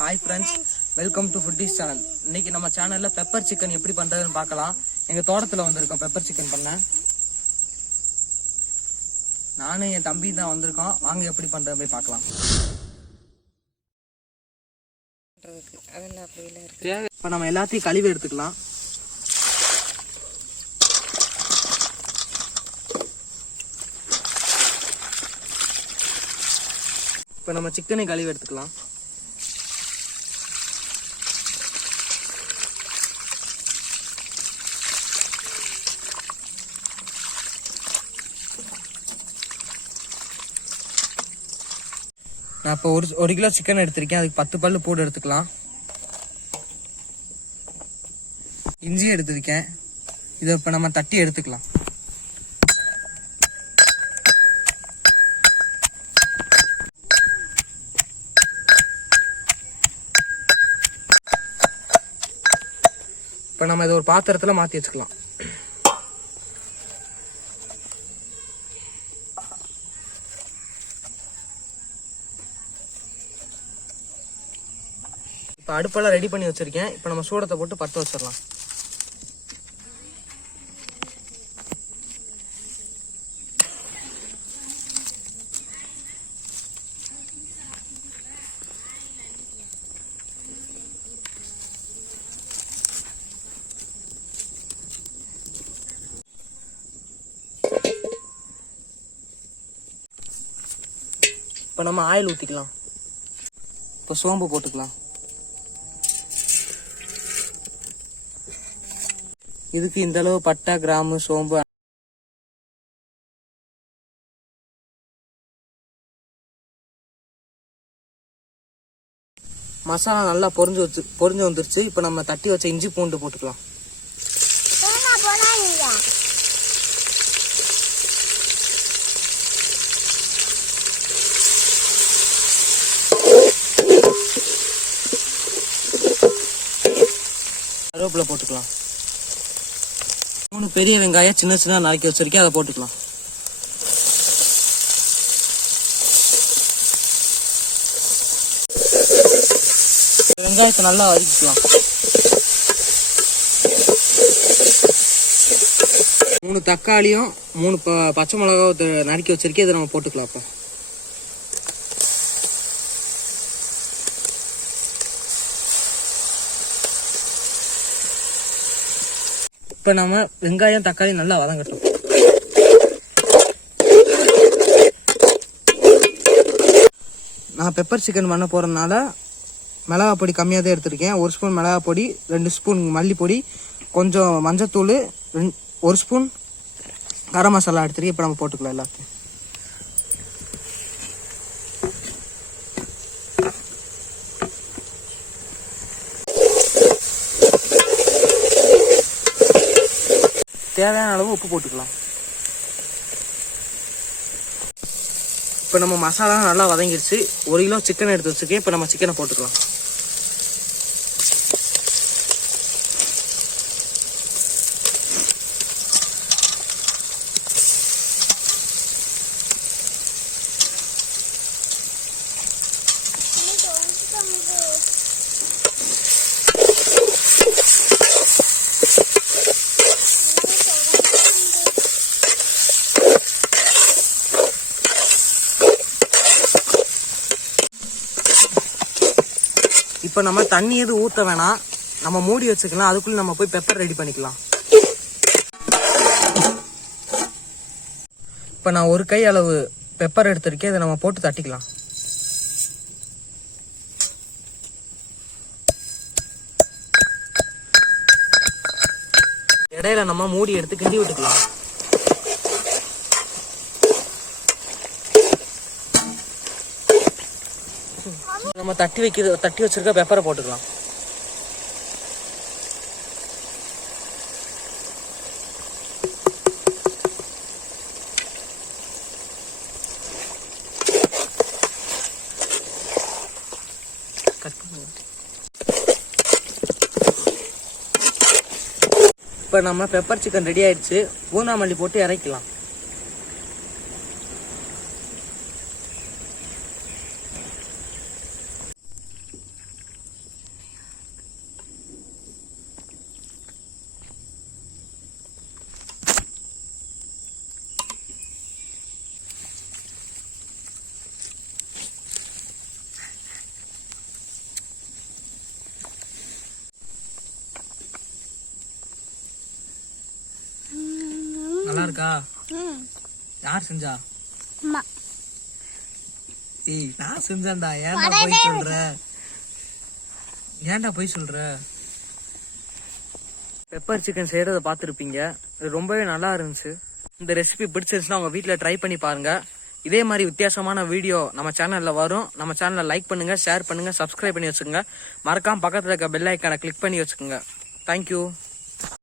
Hi friends, welcome to foodies channel. இன்னைக்கு நம்ம சேனல்ல பெப்பர் சிக்கன் எப்படி பண்றதுன்னு பார்க்கலாம். எங்க தோட்டத்துல வந்திருக்கோம் பெப்பர் சிக்கன் பண்ண. நானும் என் தம்பி தான் வந்திருக்கோம். வாங்க எப்படி பண்றது போய் பார்க்கலாம். இப்ப நம்ம எல்லாத்தையும் கழுவி எடுத்துக்கலாம். இப்ப நம்ம சிக்கனை கழுவி எடுத்துக்கலாம். நான் இப்போ ஒரு கிலோ சிக்கன் எடுத்திருக்கேன். அதுக்கு 10 பல்லு பூண்டு எடுத்துக்கலாம். இஞ்சி எடுத்திருக்கேன். இதை இப்போ நம்ம தட்டி எடுத்துக்கலாம். இப்போ நம்ம இதை ஒரு பாத்திரத்தில் மாற்றி வச்சுக்கலாம். இப்போ அடுப்பெல்லாம் ரெடி பண்ணி வச்சிருக்கேன். இப்போ நம்ம சூடத்தை போட்டு பற்ற வச்சிடலாம். இப்போ நம்ம ஆயில் ஊற்றிக்கலாம். இப்போ சோம்பு போட்டுக்கலாம். இதுக்கு இந்த அளவு பட்டை, கிராம்பு, சோம்பு, மசாலா நல்லா பொரிஞ்சு வந்துருச்சு. இப்போ நம்ம தட்டி வச்ச இஞ்சி பூண்டு போட்டுக்கலாம். கருவேப்பிலை போட்டுக்கலாம். 3 பெரிய வெங்காயம் சின்ன சின்ன நறுக்கி வச்சிருக்கேன், அதை போட்டுக்கலாம். வெங்காயத்தை நல்லா வதக்கிக்கலாம். 3 தக்காளியும் 3 பச்சை மிளகாவை நறுக்கி வச்சிருக்கேன், இதை நம்ம போட்டுக்கலாம். அப்போ இப்போ நம்ம வெங்காயம் தக்காளி நல்லா வதங்கட்டும். நான் பெப்பர் சிக்கன் பண்ண போகிறதுனால மிளகா பொடி கம்மியாக தான் எடுத்திருக்கேன். 1 ஸ்பூன் மிளகா பொடி, 2 ஸ்பூன் மல்லிப்பொடி, கொஞ்சம் மஞ்சத்தூள், 1 ஸ்பூன் கரம் மசாலா எடுத்துருக்கேன். இப்போ நம்ம போட்டுக்கலாம் எல்லாத்தையும். தேவையான அளவு உப்பு போட்டுக்கலாம். இப்போ நம்ம மசாலா நல்லா வதங்கிடுச்சு. 1 கிலோ சிக்கன் எடுத்து வச்சுருக்கேன். இப்போ நம்ம சிக்கனை போட்டுக்கலாம். இப்போ நம்ம தண்ணி எதுவும் ஊற்ற வேணாம், நம்ம மூடி வச்சுக்கலாம். அதுக்குள்ள நம்ம போய் பெப்பர் ரெடி பண்ணிக்கலாம். இப்போ நான் 1 கை அளவு பெப்பர் எடுத்திருக்கேன், இதை நம்ம போட்டு தட்டிக்கலாம். இடையில நம்ம மூடி எடுத்து கிண்டி விட்டுக்கலாம். நம்ம தட்டி வச்சிருக்க பெப்பரை போட்டுக்கலாம். இப்போ நம்ம பெப்பர் சிக்கன் ரெடி ஆயிடுச்சு. பூனா மல்லி போட்டு இறக்கலாம். இருக்கா? யார் செஞ்சா? அம்மா. ஏய் நான் செஞ்சேன்டா. ஏன்டா போய் சொல்ற? ஏன்டா போய் சொல்ற? பெப்பர் சிக்கன் செய்யறத பார்த்துருப்பீங்க. இது ரொம்பவே நல்லா இருந்துச்சு. இந்த ரெசிபி பிடிச்சிருந்துச்சுன்னா உங்க வீட்டில் ட்ரை பண்ணி பாருங்க. இதே மாதிரி வித்தியாசமான வீடியோ நம்ம சேனல்ல வரும். நம்ம சேனலை லைக் பண்ணுங்க, ஷேர் பண்ணுங்க, சப்ஸ்கிரைப் பண்ணி வச்சுக்கோங்க. மறக்காம பக்கத்துல இருக்க பெல் ஐக்கானை கிளிக் பண்ணி வச்சுக்கோங்க. தேங்க்யூ.